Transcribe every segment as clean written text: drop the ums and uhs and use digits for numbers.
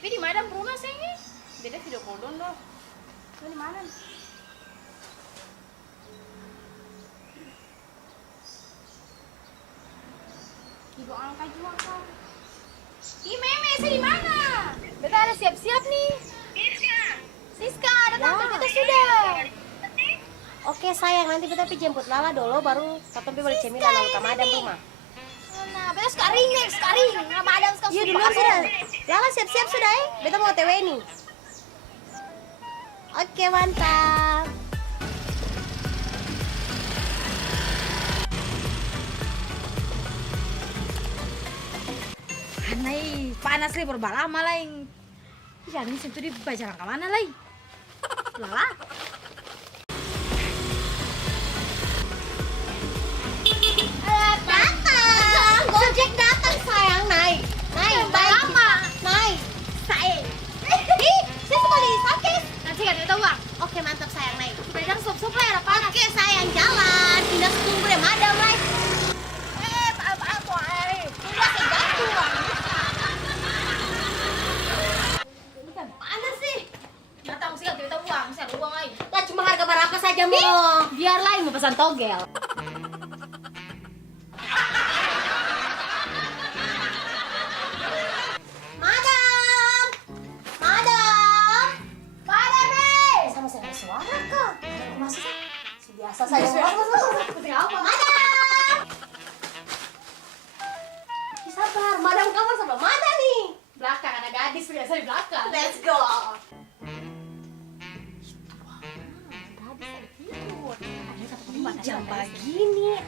DP di madam rumah sayangnya. Beda video call dong loh. Lo di mana? Ibu angka juga kan. Ih, Meme, saya di mana? Beta ada siap-siap nih. Siska, datang ya. Beta sudah. Oke sayang, nanti beta jemput Lala dulu, baru Tatong balik cemilan lalu ke madam rumah. Nah, beta sekarang nggak madam sekarang. Iya duluan sudah. Lala siap-siap sudah beta mau TW nih. Oke mantap. Anai, panas lagi berbalama lain. Jadi situ di bajaran ke mana lain? Lala. Datang, Gojek datang sayang, naik. Naik. Saya. Ih, saya kembali sakit. Nanti kan kita uang. Oke mantap sayang, naik. Beda sop-sop lah ya, panas. Oke sayang, jalan. Pindah setunggu deh madam, naik. Apa air? Pindah segantung. Ini kan panas sih. Datang sih kita uang, saya ada uang lain. Lah cuma harga berapa saja mau? Biar lain mau pesan togel. Suara kak, masih biasa saya. Apa, madam? Sabar, madam kamar sama mana nih? Belakang ada gadis biasa di belakang. Let's go. Jam begini.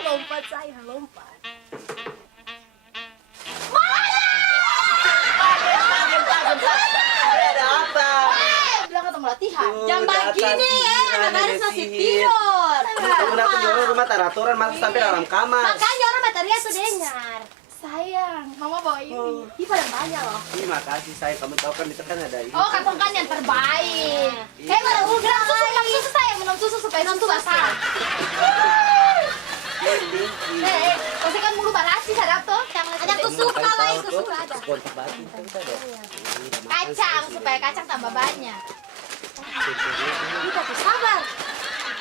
Lompat saya, lompat. Jam begini ya, anak harus masih tidur. Kamu datang di rumah taratoran malah sampai dalam kamar. Makanya orang materia tuh dengar. Sayang, mama bawa ini. Ini pada banyak loh. Terima kasih sayang, kamu tahu kan itu kan ada ini. Oh, kantong kan yang terbaik. Kayak mana udah susu sayang, minum susu supaya susu basah. Pasti kan mulu barasi sadap tuh. Ada kesuka lain, kesuka ada. Kacang supaya kacang tambah banyak. Kita tuh sabar.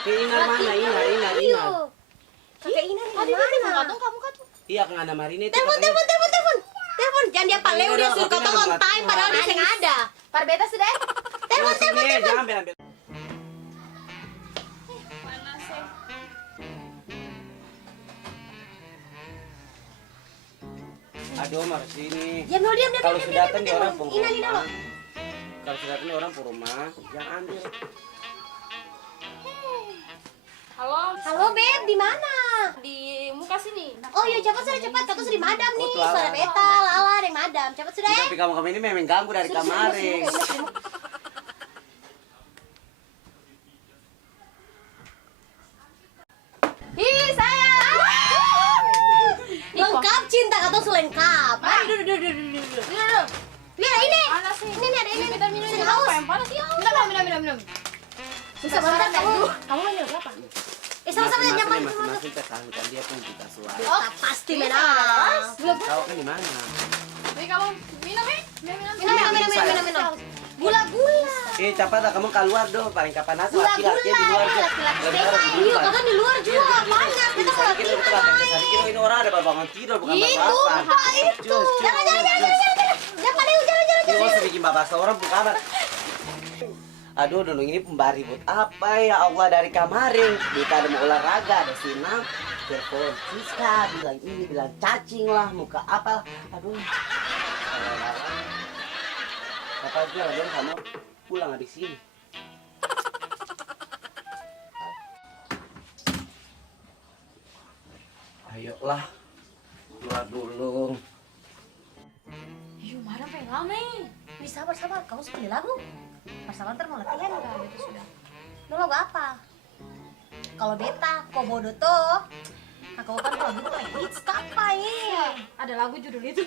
Ingat mana, ingat. Kakek Ina di Tadi dia telepon mana? katong kamu kan tuh. Iya, kan ada Marine itu. Telepon. Jangan dia paleo dia suruh katong on time padahal dia yang ada. Par beta sudah. Telepon. Jangan ambil. Panas ya. Aduh, Mar sini. Diam. Kalau sudah datang di orang Ina lo. Kalau sudah datang di orang rumah, jangan ambil. Halo Beb, di mana? Di muka sini. Oh iya cepat. Katong sudah di madam nih. Oh, Lala. Suara beta, Lala ada yang madam. Cepat sudah ya. Tapi kamu ini memang ganggu dari kemarin. Ih, sayang. Lengkap cinta katong selengkap. Duduk. Lihat ini. Panas sih. Ini ada ini. Kita minum Sudah apa haus. yang panas ya? Minum. Bisa bentar kamu minum berapa? Sama-sama nyaman. Masing-masing tertahankan dia pun kita suara. Oh, pasti menang. Tahu kan di mana? Jadi kamu minum ya? Minum. Minum. Gula-gula. Cepat lah kamu keluar dong. Paling kapan nasi Gula-gula. laki-laki di luar aja. Iya, katong di luar juga. Panas. Kita mau latihan. Kira ini orang ada bangun tidur bukan Itu, bapak. Pak, itu. Jangan. Jangan jalan. Ini mau bikin bapak seorang bukan kabar. Aduh, Nunung ini pembah ribut apa ya Allah dari kemarin. Kita ada mau olahraga, ada senam, telepon Siska, bilang ini, bilang cacing lah, muka apa. Aduh. Apa aja lah kamu pulang di sini. Ayolah, keluar dulu. Yuk, marah pengen lama nih. Sabar. Kamu sekali lagu. Masalah ntar mau latihan enggak? Itu sudah. Lo lagu apa? Kalau beta, Komodo tuh. Kakak kan kalau gitu kayak hits apa ya? Ada lagu judul itu.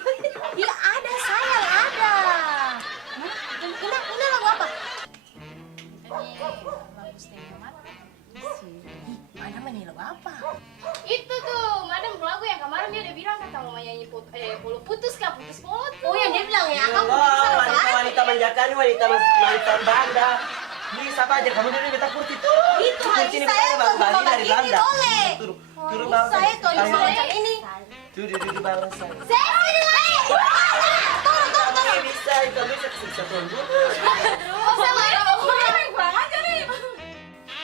Iya ada sayang ada. Ini lagu apa? Lagu setengah mati. Mana lagu apa? Itu tuh, mana bilang ya, kamu Enggak, wanita-wanita manjakan, wanita banda. Bisa aja kamu dulu kita kurti tuh. Itu lagi Kursi ini saya kita baru tuh balik mau dari begini Belanda. boleh. Turun Bisa bawah. itu yang mau macam ini. Duduk bawah saya. Saya ini lagi. Turun. Oke, bisa, kamu bisa kesiksa tuan. Oh, saya kurang aja nih.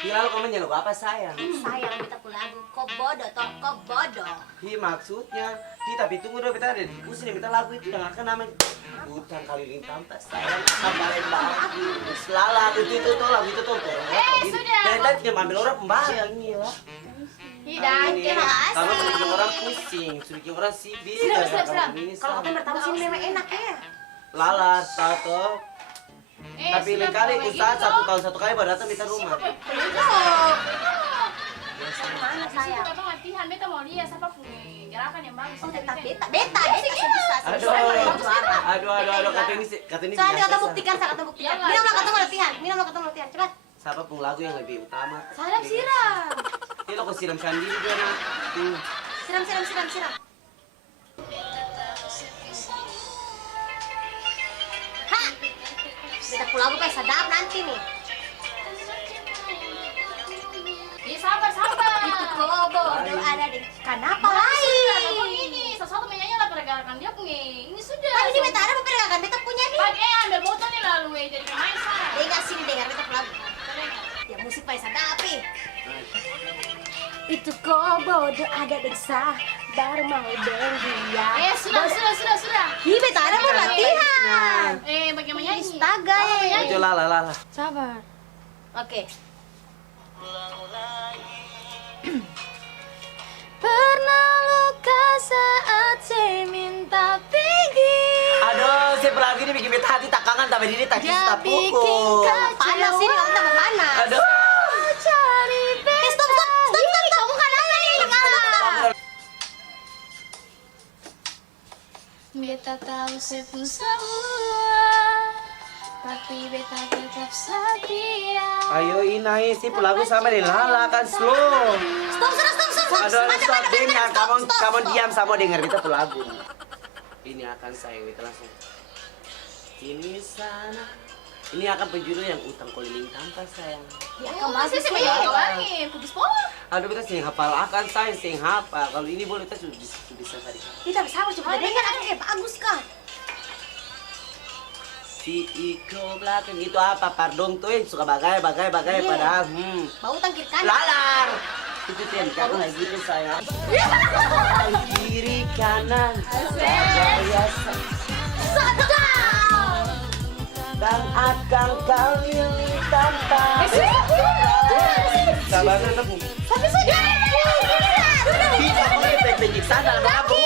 Lalu kamu nyeluk apa sayang? Sayang kita lagu kok bodoh toh, kok bodoh. Hi maksudnya, tapi tunggu dulu kita ada diskusi nih, kita lagu itu yang akan namanya hutan keliling tampas sayang sama lembah selala itu lagu itu tuh sudah. dari tadi cuma ambil orang pembayang ini lah. Tidak, Ini, kamu sudah bikin orang pusing, sudah bikin orang sibuk. Sudah. Kalau kita bertamu sini memang enak ya. Lalat satu. Tapi lain kali Ustaz 1 tahun 1 kali baru datang kita rumah. Mana sayang? Kita latihan, beta mau lihat siapa punya gerakan yang bagus. Oh, tetap beta bisa. Aduh, kata ini Soalnya kata biasa. buktikan, saya kata buktikan. Jangan. Mina mau ketemu latihan, cepat. Siapa pun lagu yang lebih utama? Sadap siram. Ini lo kau siram sendiri dia nak. Tuh. Siram. Hah? Beta pulau kayak sedap nanti nih. Sabar. Itu kobodo ada di kenapa Sudah, lain? ini sesuatu menyanyi lah pergerakan dia punya. Ini sudah. Tadi di beta ada peperangan beta punya nih. Pakai ambil motor nih lalu jadi pemain sana. Dengar sini dengar beta pulau. Ya musik paling sedap nih. Itu kobodo ada desa baru mau dia. Sudah. Hi beta ada mau latihan. Bagaimana nyanyi? Astaga ya. Ayo lala. Sabar. Oke. Pernah luka saat saya minta pergi. Aduh, saya lagi ini bikin beta hati tak kangen tapi ini tak Dia tak bikin pukul. kacau. Panas sini kamu tambah panas. Aduh. Cari Stop. Kamu kan ada nih. Stop. Beta tahu saya pun semua, tapi beta tetap setia. Ayo Inai, si lagu sama dengan Lala kan slow. Stop. Aduh, stop Ada, dengar, stop. kamu diam sama dengar kita lagu. Ini akan saya kita langsung. Ini sana. Ini akan penjuru yang utang keliling tanpa sayang. Ya Oh, kamu saya sih. penyanyi, putus pola. Aduh, kita sing hafal akan saya sing hafal. Kalau ini boleh kita sudah bisa tadi. Kita bisa coba dengar ada bagus kan. Si Iko belakang itu apa? Pardon tuh yang suka bagai padahal Bau tangkir kan. lalar. Itu yang kamu lagi itu sayang. Kiri kanan. Biasa. Dan akan keliling tanpa. Sabar tetap. Tapi sudah. Bisa boleh penyiksaan dalam aku.